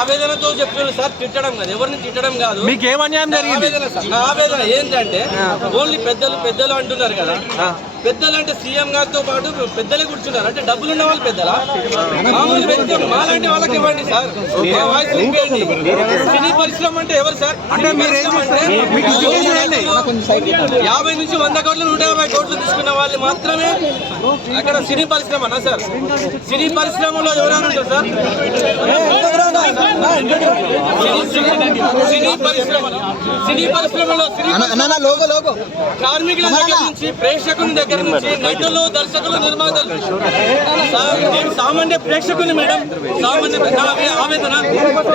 ఆవేదనతో చెప్తున్నారు సార్, తిట్టడం కాదు, ఎవరిని తిట్టడం కాదు. మీకు ఏం అన్యాయం జరిగింది? ఆవేదన ఏంటంటే ఓన్లీ పెద్దలు అంటున్నారు కదా. పెద్దలు అంటే సీఎం గారితో పాటు పెద్దలే కూర్చున్నారు. అంటే డబ్బులు ఉన్న వాళ్ళు పెద్దలా? మామూలు వ్యక్తులు మాలాంటి వాళ్ళకి ఇవ్వండి సార్. మా వాయిస్ వినిపించండి. సినీ పరిశ్రమ అంటే ఎవరు సార్? అంటే 50 నుంచి 100 కోట్లు 150 కోట్లు తీసుకున్న వాళ్ళు మాత్రమే అక్కడ సినీ పరిశ్రమ అన్నా సార్? సినీ పరిశ్రమలో ఎవరైనా ఉంటారు సార్? సినీ పరిశ్రమలో కార్మికుల దగ్గర నుంచి ప్రేక్షకుని దగ్గర నుంచి నటులు, దర్శకులు, నిర్మాతలు. నేను సామాన్య ప్రేక్షకుని మేడం, సామాన్య ఆవేదన.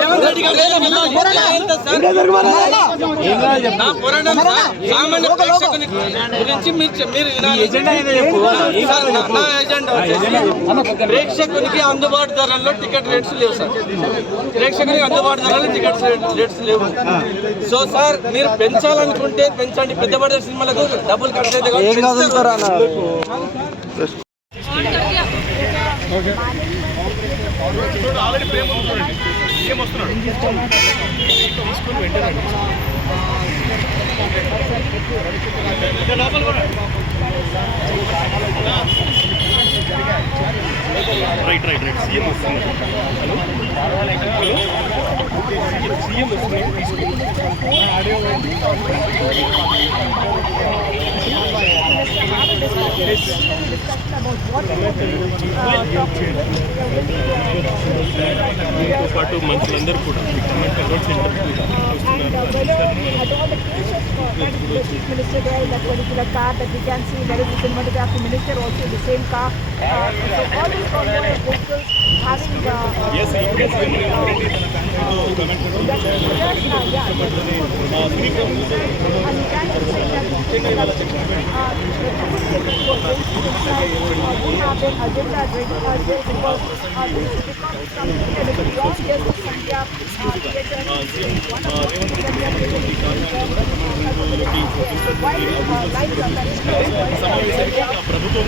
రేవంత్ రెడ్డి గారు నా పోరాటం సామాన్య ప్రేక్షకుని గురించి మీరు నా ఎజెండా ప్రేక్షకునికి అందుబాటు ధరల్లో టికెట్ రేట్స్ లేవు సార్. ప్రేక్షకునికి అందుబాటు ధరల్లో టికెట్ రేట్స్ లేవు. సో సార్, మీరు పెంచాలనుకుంటే పెంచండి. పెద్ద పడ్డ సినిమాలకు డబ్బులు ఖర్చు అయితే రైట్ సీఎం వస్తుంది. సీఎం వస్తుంది. దీంతో పాటు మనుషులందరూ కూడా Minister there in that particular car that we can see there is the cinematography minister also in the same car. So all these convoy of vehicles has to yes, you can see ప్రభుత్వం